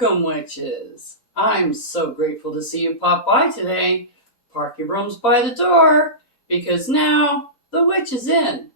Welcome, witches! I'm so grateful to see you pop by today. Park your brooms by the door, because now the witch is in.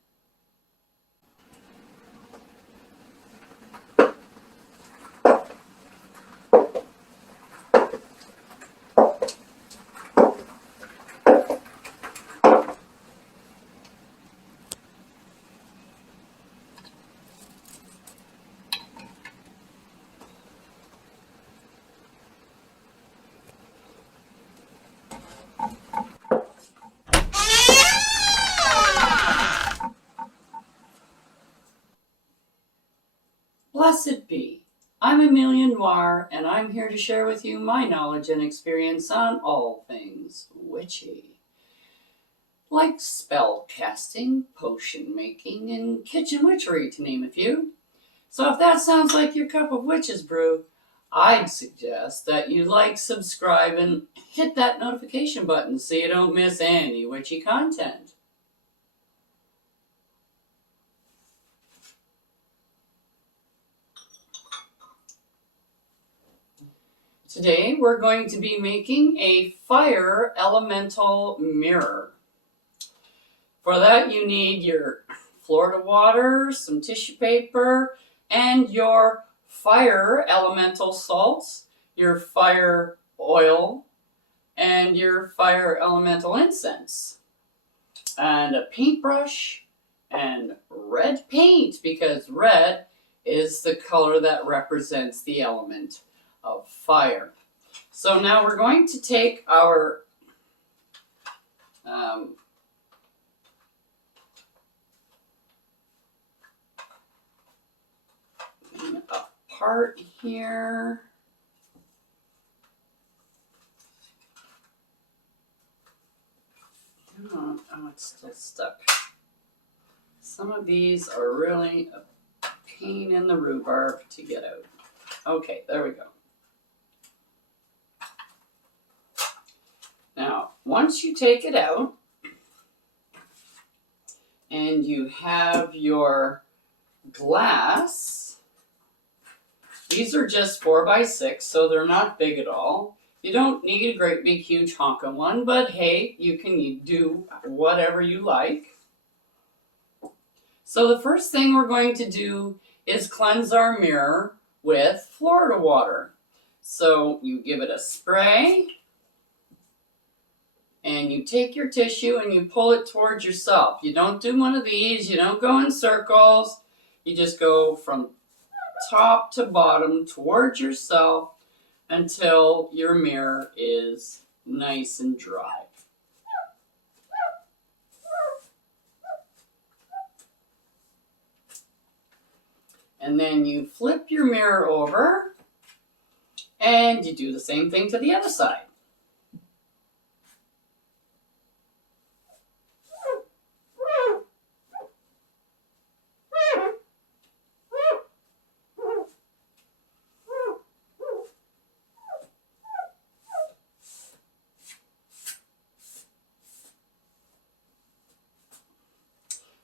Blessed be. I'm Amelia Noir, and I'm here to share with you my knowledge and experience on all things witchy. Like spell casting, potion making, and kitchen witchery, to name a few. So if that sounds like your cup of witch's brew, I'd suggest that you like, subscribe, and hit that notification button so you don't miss any witchy content. Today we're going to be making a fire elemental mirror. For that you need your Florida water, some tissue paper, and your fire elemental salts, your fire oil, and your fire elemental incense. And a paintbrush and red paint, because red is the color that represents the element of fire. So now we're going to take our apart here. Oh, it's still stuck. Some of these are really a pain in the rhubarb to get out. Okay, there we go. Now, once you take it out and you have your glass, these are just 4x6, so they're not big at all. You don't need a great big huge honking one, but hey, you can do whatever you like. So the first thing we're going to do is cleanse our mirror with Florida water. So you give it a spray, and you take your tissue and you pull it towards yourself. You don't do one of these, you don't go in circles, you just go from top to bottom towards yourself until your mirror is nice and dry. And then you flip your mirror over and you do the same thing to the other side.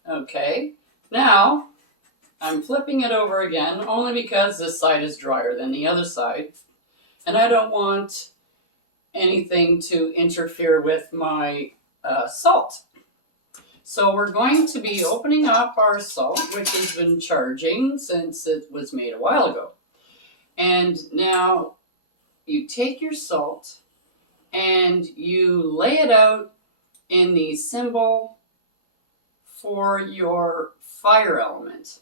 Okay, now I'm flipping it over again only because this side is drier than the other side, and I don't want anything to interfere with my salt. So we're going to be opening up our salt, which has been charging since it was made a while ago. And now you take your salt and you lay it out in the symbol for your fire element.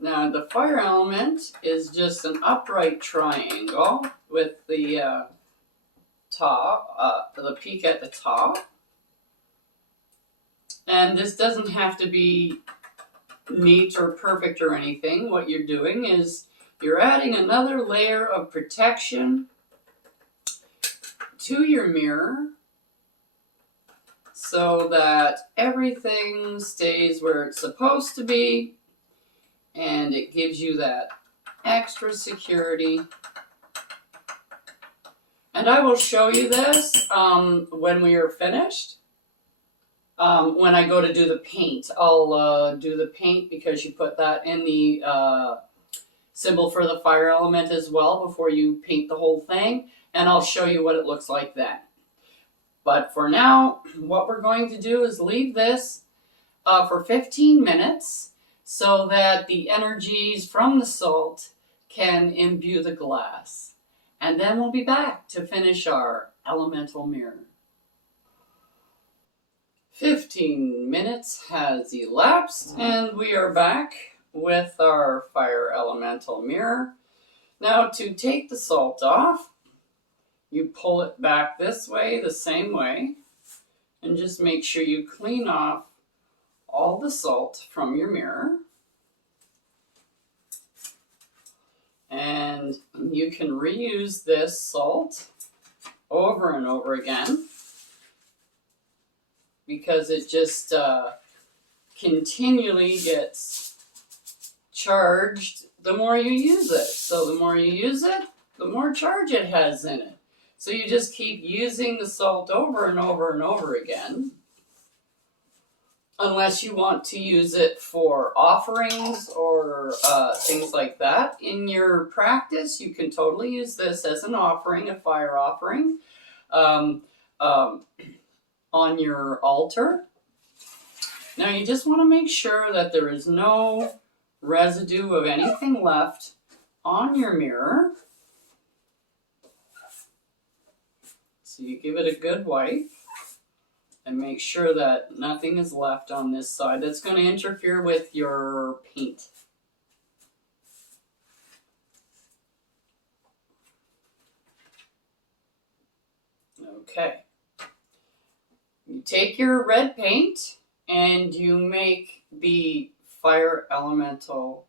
Now the fire element is just an upright triangle with the top, the peak at the top. And this doesn't have to be neat or perfect or anything. What you're doing is you're adding another layer of protection to your mirror so that everything stays where it's supposed to be, and it gives you that extra security. And I will show you this when we are finished. When I go to do the paint, I'll do the paint because you put that in the symbol for the fire element as well before you paint the whole thing, and I'll show you what it looks like then. But for now, what we're going to do is leave this for 15 minutes so that the energies from the salt can imbue the glass. And then we'll be back to finish our elemental mirror. 15 minutes has elapsed and we are back with our fire elemental mirror. Now to take the salt off, you pull it back this way, the same way, and just make sure you clean off all the salt from your mirror. And you can reuse this salt over and over again because it just continually gets charged the more you use it. So the more you use it, the more charge it has in it. So you just keep using the salt over and over and over again. Unless you want to use it for offerings or things like that. In your practice, you can totally use this as an offering, a fire offering, on your altar. Now you just want to make sure that there is no residue of anything left on your mirror. So you give it a good wipe. And make sure that nothing is left on this side that's going to interfere with your paint. Okay. You take your red paint and you make the fire elemental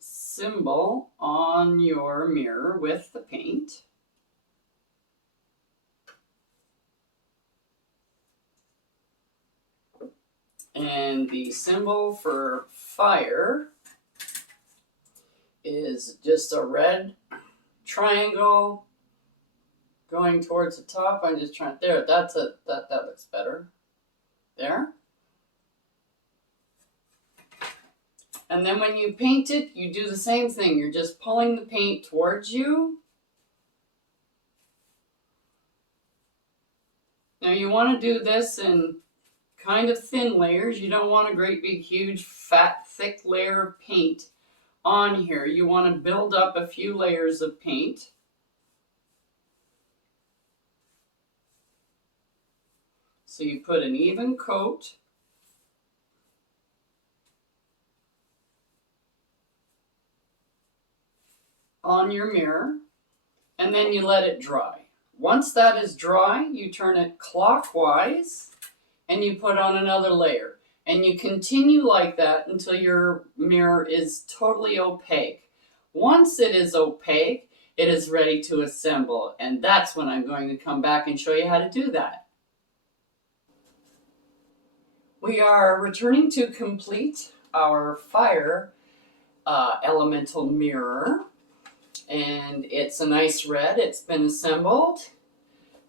symbol on your mirror with the paint. And the symbol for fire is just a red triangle going towards the top. I'm just trying, there, that looks better. There. And then when you paint it, you do the same thing. You're just pulling the paint towards you. Now you want to do this in kind of thin layers. You don't want a great big huge fat thick layer of paint on here. You want to build up a few layers of paint. So you put an even coat on your mirror and then you let it dry. Once that is dry, you turn it clockwise and you put on another layer. And you continue like that until your mirror is totally opaque. Once it is opaque, it is ready to assemble. And that's when I'm going to come back and show you how to do that. We are returning to complete our fire elemental mirror. And it's a nice red. It's been assembled.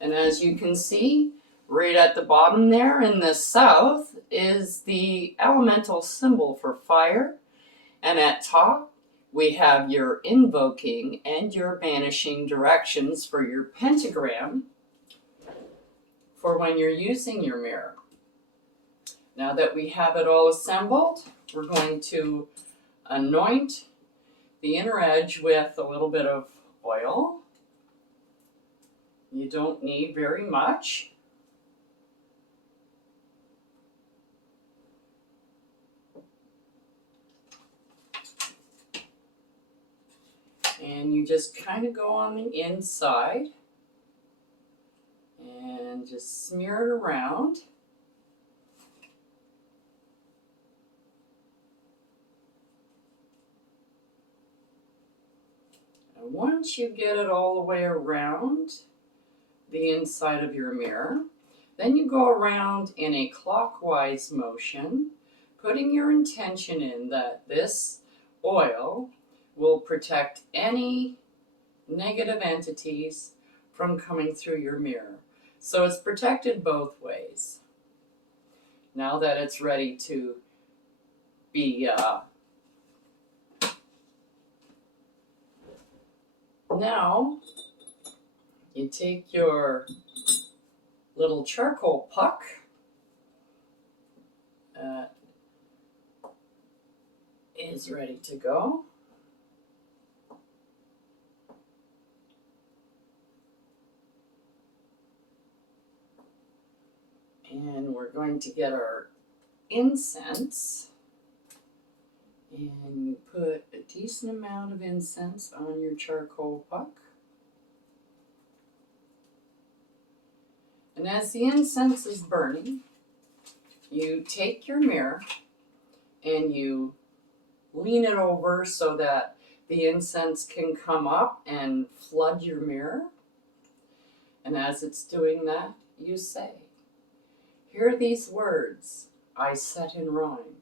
And as you can see, right at the bottom there in the south is the elemental symbol for fire. And at top, we have your invoking and your banishing directions for your pentagram for when you're using your mirror. Now that we have it all assembled, we're going to anoint the inner edge with a little bit of oil. You don't need very much. And you just kind of go on the inside and just smear it around. And once you get it all the way around the inside of your mirror, then you go around in a clockwise motion, putting your intention in that this oil will protect any negative entities from coming through your mirror. So it's protected both ways. Now that it's ready to be now you take your little charcoal puck is ready to go. And we're going to get our incense, and you put a decent amount of incense on your charcoal puck. And as the incense is burning, you take your mirror and you lean it over so that the incense can come up and flood your mirror. And as it's doing that, you say, "Hear these words I set in rhyme,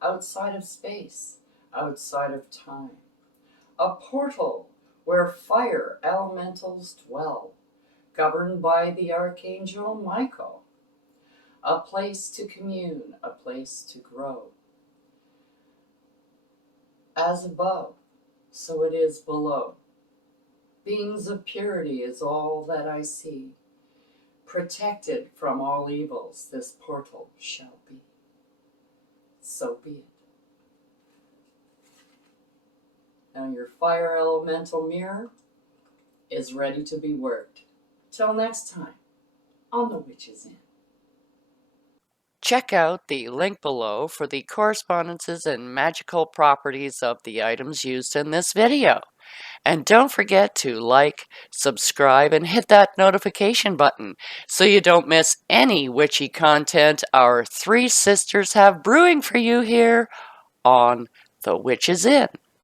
outside of space, outside of time. A portal where fire elementals dwell, governed by the Archangel Michael. A place to commune, a place to grow. As above, so it is below. Beings of purity is all that I see. Protected from all evils, this portal shall be. So be it." Now your fire elemental mirror is ready to be worked. Till next time on The Witch's Inn. Check out the link below for the correspondences and magical properties of the items used in this video. And don't forget to like, subscribe, and hit that notification button so you don't miss any witchy content our three sisters have brewing for you here on The Witch's Inn.